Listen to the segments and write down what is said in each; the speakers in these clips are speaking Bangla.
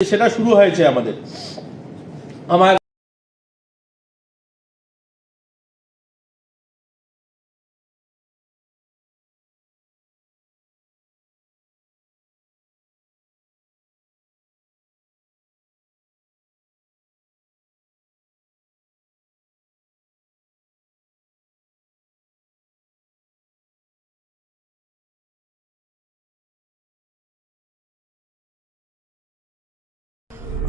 সেটা শুরু হয়েছে আমাদের। আমার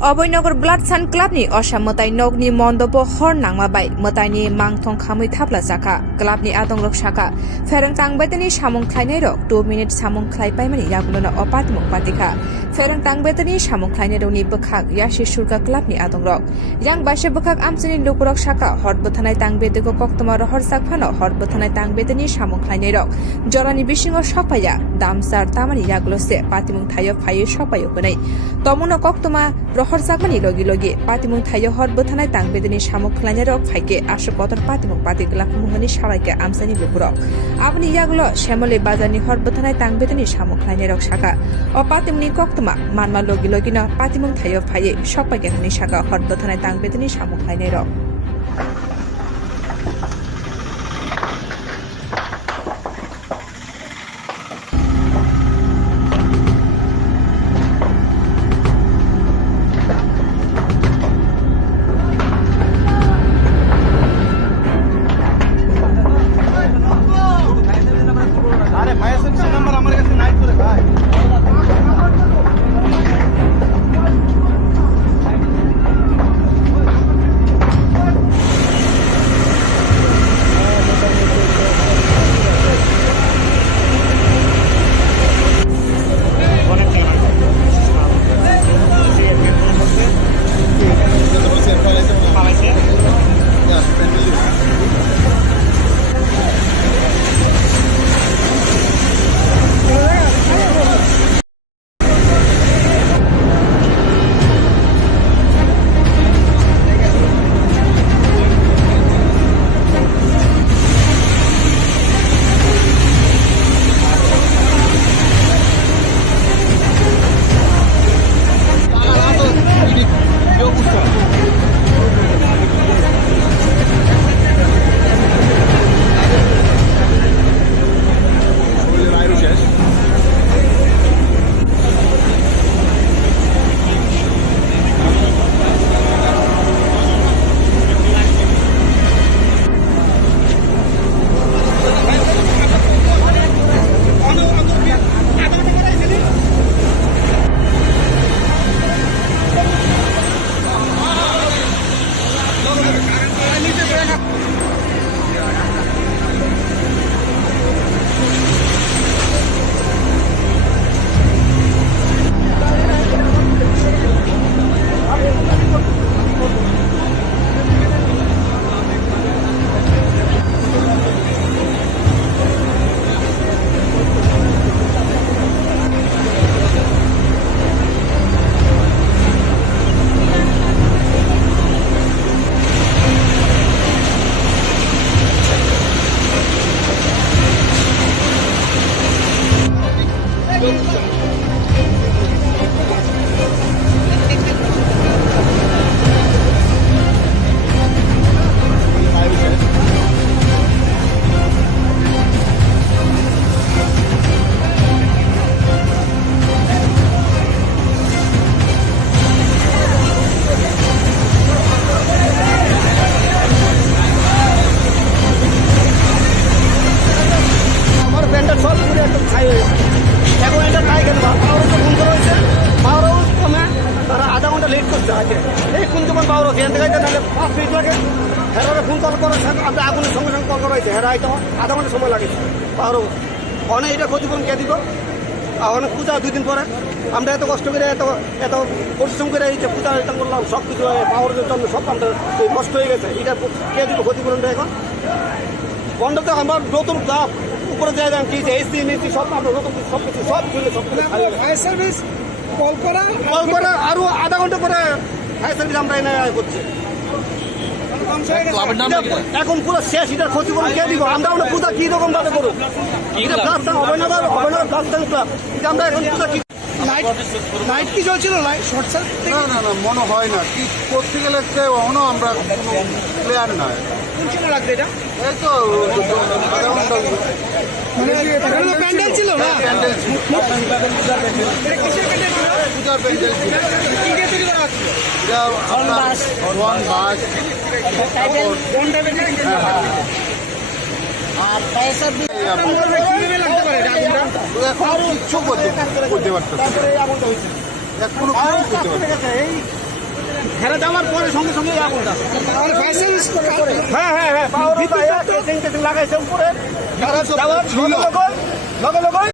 अभयनगर ब्लाड सान क्लाबनि असामताय नगनि मन्दप हर नांमाबाय मतायनि मांथं खामै थाब्ला जाखा क्लाबनि आदंरक शाखा फेरं तांबायतनि सामुं ख्लायनाय रक 2 मिनिट सामुं ख्लायपायमानि यागुलना अपातमुक पातिखा फेरं तांबायतनि सामुं ख्लायनाय रनि बखाक यासि सुरगा क्लाबनि आदंरक यां बासे बखाक आमसिनि लुकुरक शाखा हरबथानाय तांबेदको कक्तमा रहर साकफानो हरबथानाय तांबेतनि सामुं ख्लायनाय रक जरानि बिसिङाव सफाया दामसार तामानि यागुलसे पातिमुं थायो फायो सफायो होनाय तमुनो कक्तमा रहर साकमानि लगी लगी पातिमुं थायो हरबथानाय तांबेदनि सामुं ख्लायनाय रक फाइके आसु कतर पातिमुं पातिगलाखमुहनि सालायके आमसानि लुकुरक आबनि यागुल श्यामले बाजारनि हरबथानाय तांबेदनि सामुं ख्लायनाय रक शाखा अ पातिमुंनि कक्तमा मानमा लगी लगिनो पातिमुं थायो फाये सफायके हनि शाखा हरबथानाय तांबेदनि सामुं ख्लायनाय रक আগুনের সঙ্গে সঙ্গে কল করা হয়েছে হেরা হয়তো আধা ঘন্টা সময় লাগে পাওয়ারও অনেক এটা ক্ষতিপূরণ কে দিব অনেক পূজা 2 দিন পরে আমরা এত কষ্ট করে এত পরিশ্রম করে এই যে পূজা এটা করলাম সব কিছু পাওয়ার জন্য সব আমাদের নষ্ট হয়ে গেছে এটা কে দিব ক্ষতিপূরণটা এখন বন্ধ তো আমার নতুন ক্লাব উপরে যায় কি যে এসি মিসি সব আমরা নতুন সব কিছু সব খুলে সব ফায়ার সার্ভিস কল করা আরো আধা ঘন্টা পরে ফায়ার সার্ভিস আমরা এনে করছি এখন পুরো শেষ এটার ক্ষতিপূরণ কে দিব আমরা পূজা কি রকম ভাবে করবো এটা অভয়নগর ক্লাব এটা আমরা এখন পূজা কি লাইট কি চলছিল লাইট শর্ট সার্কিট না না না মনে হয় না কি করতে গেলে এখনো আমরা ক্লিয়ার নয় কোন সময় লাগবে এটা এই তো আধা ঘন্টা মানে এখানে তো প্যান্ডেল ছিল না প্যান্ডেল ছিল এটা কিসের প্যান্ডেল ছিল পূজার প্যান্ডেল ছিল কি দিয়ে তৈরি করা হচ্ছিল এটা আপনার ওয়ান বাস কোন টাইপের আর পয়সা কিভাবে লাগতে পারে এটা আগুনটা এখন কিচ্ছু করতে পারতেছে এখনো কিছু করতে পারতেছে ঘেরা দেওয়ার পরে সঙ্গে সঙ্গে এই আগুনটা আর ফায়ার সার্ভিস হ্যাঁ হ্যাঁ হ্যাঁ লাগাইছে উপরে দেওয়ার লগে লগে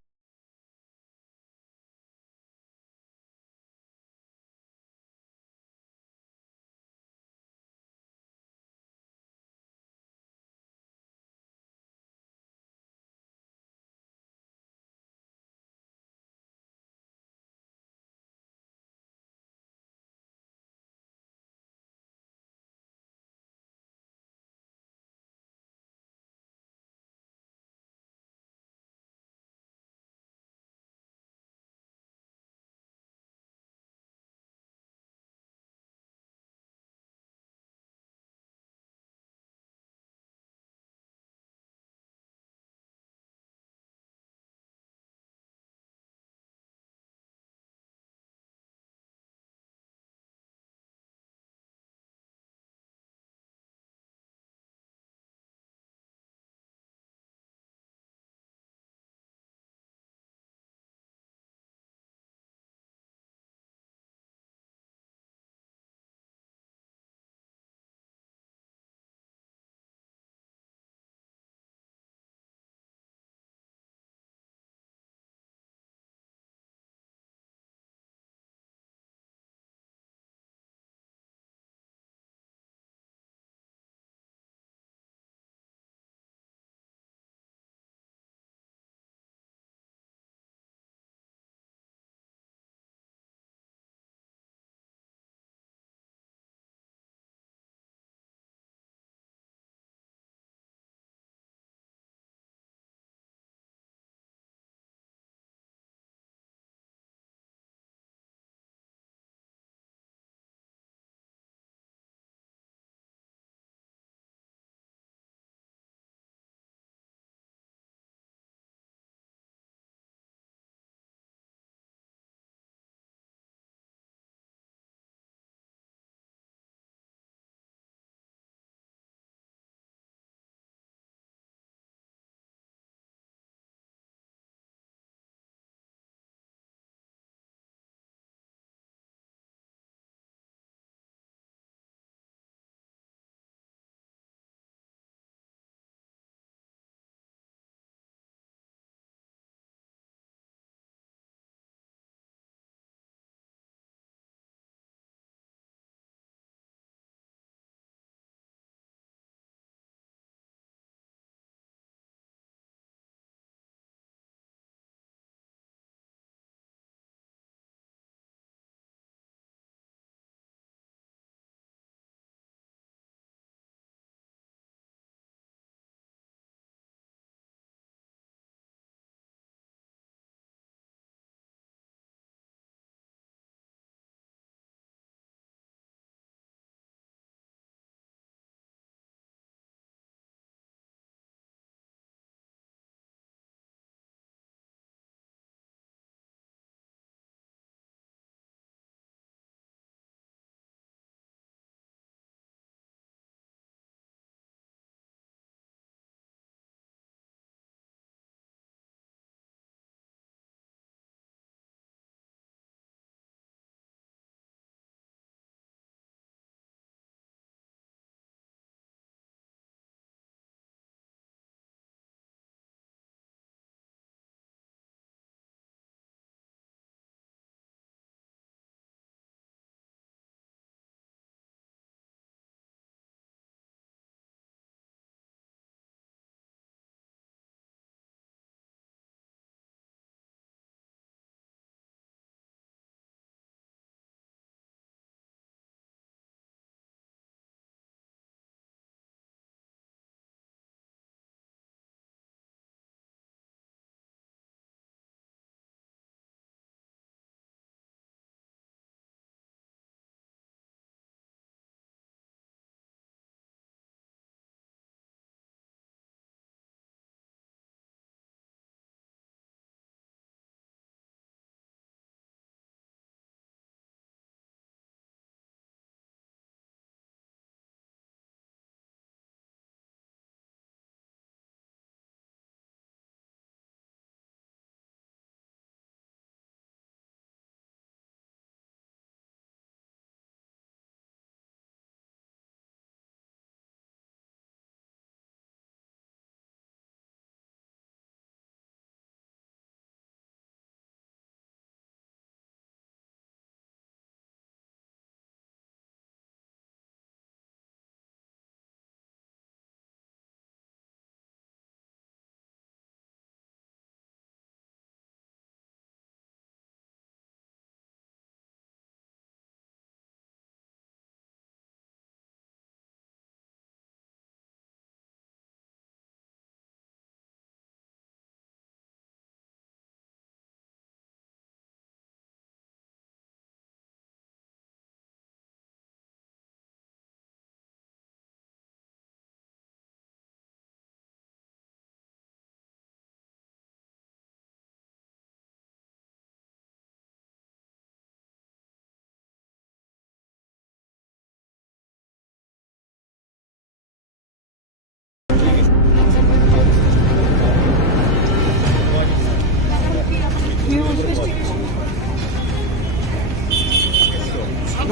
এই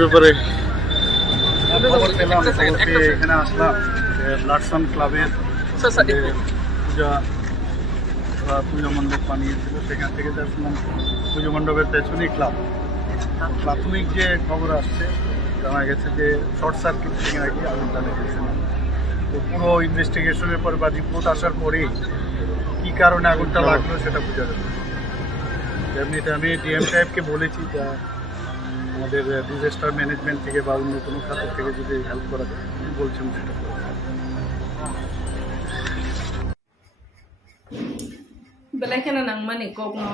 ব্যাপারে খবর পেলাম, খবর পেয়ে এখানে আসলাম যে ব্লাড সান ক্লাবের যে পুজো মণ্ডপ বানিয়েছিল, সেখান থেকে দেখলাম পুজো মণ্ডপের পেছনেই ক্লাব। প্রাথমিক যে খবর আসছে জানা গেছে যে শর্ট সার্কিট থেকে নাকি আগুনটা লেগেছে। তো পুরো ইনভেস্টিগেশনের পর বা রিপোর্ট আসার পরেই কী কারণে আগুনটা লাগলো সেটা বোঝা যাবে। এমনিতে আমি ডিএম সাহেবকে বলেছি যা আমাদের ডিজাস্টার ম্যানেজমেন্ট থেকে বা অন্য কোনো খাত থেকে যদি হেল্প করা যায়, উনি বলছেন সেটা बेलायखिनि नांमानि गगनो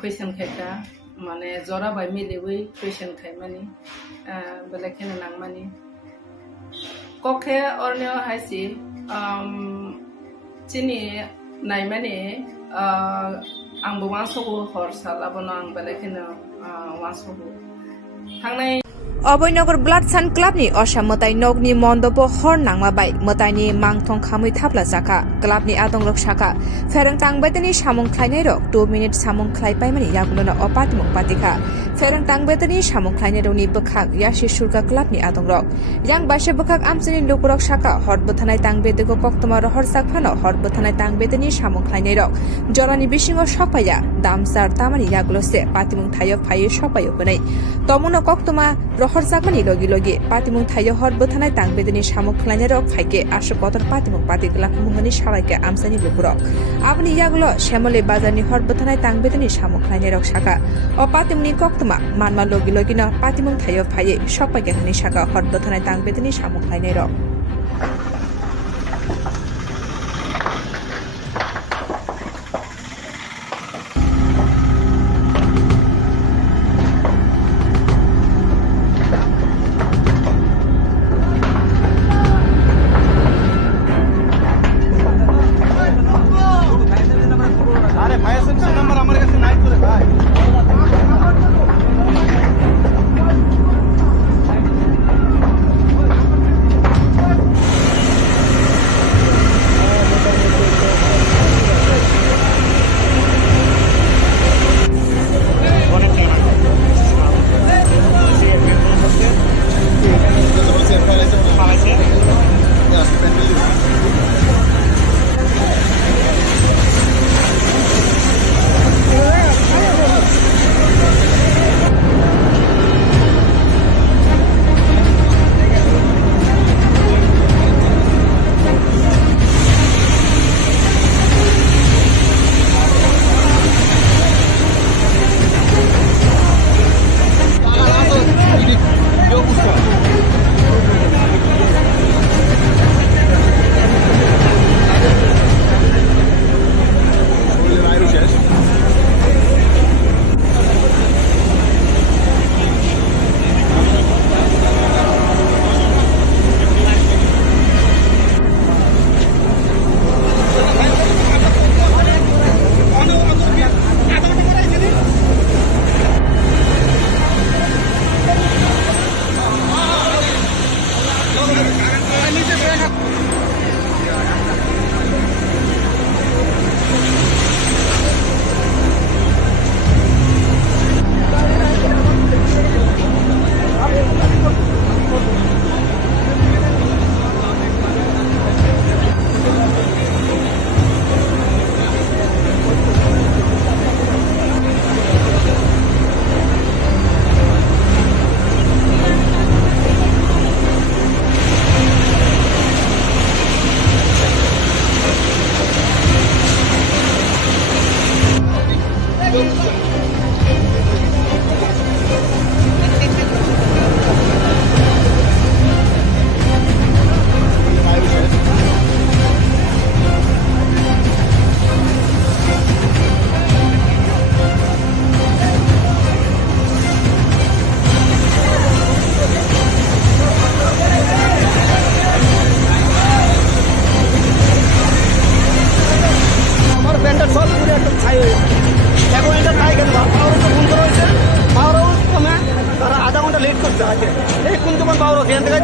कुइसन खायखा माने जरा बाय मिलेवै कुइसन खायमानि बेलायखिनि नांमानि कखे अर्नियो हायसि चिनि नायमानि आंबो वासबो हर सालाबनो आं बेलायखिनि वासबो थांनाय অবৈনগর ব্লাড সান ক্লাবনি অসামতাই নগনি মণ্ডপ হর নাংমাবাই মতাইনি মাংথং খামুই থাপলা জাকা ক্লাবনি আদংরক শাখা ফেরং তাংবেতনি সামং খাইনাই রক 2 মিনিট সামং খাইপাইমানি ইয়াগুলনা অপাতিমং পাতিখা ফেরং তাংবেতনি সামং খাইনাই রনি বখাক ইয়াসি সুরকা ক্লাবনি আদংরক ইয়াং বাইসে বখাক আমসিনি লুকুরক শাখা হরবথানাই তাংবেতেগো কক্তমা রহর সাকফানো হরবথানাই তাংবেতনি সামং খাইনাই রক জরানি বিশিংও সপাইয়া দামসার তামানি ইয়াগুলসে পাতিমং থাইয় ফাইয়ে সপাইয় হনাই তমুনো কক্তমা রহর সাকমানি লগি লগি পাতিমং থাইয় হরবথানাই তাংবেতনি সামং খাইনাই রক ফাইকে আশো কতর পাতিমং পাতিগলা মুহনি সারাইকে আমসানি লুকুরক আপনি ইয়াগুলো শ্যামলে বাজারনি হরবথানাই তাংবেতনি সামং খাইনাই রক শাখা ও পাতিমনি কক্তমা মানমা লগি লগি না পাতিমং থাইয় ফাইয়ে সপাইকে হনি শাখা হরবথানাই তাংবেতনি সামং খাইনাই রক আরে ফায়ার সার্ভিসের নাম্বার আমার কাছে নাই তো রে ভাই।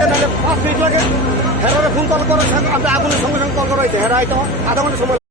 লাগে নাহলে 5 মিনিট লাগে হেরারে ফোন কল করার সঙ্গে আমরা আগুনের সঙ্গে সঙ্গে কল করা হয়েছে হেরা হয়তো আধা ঘন্টা সময়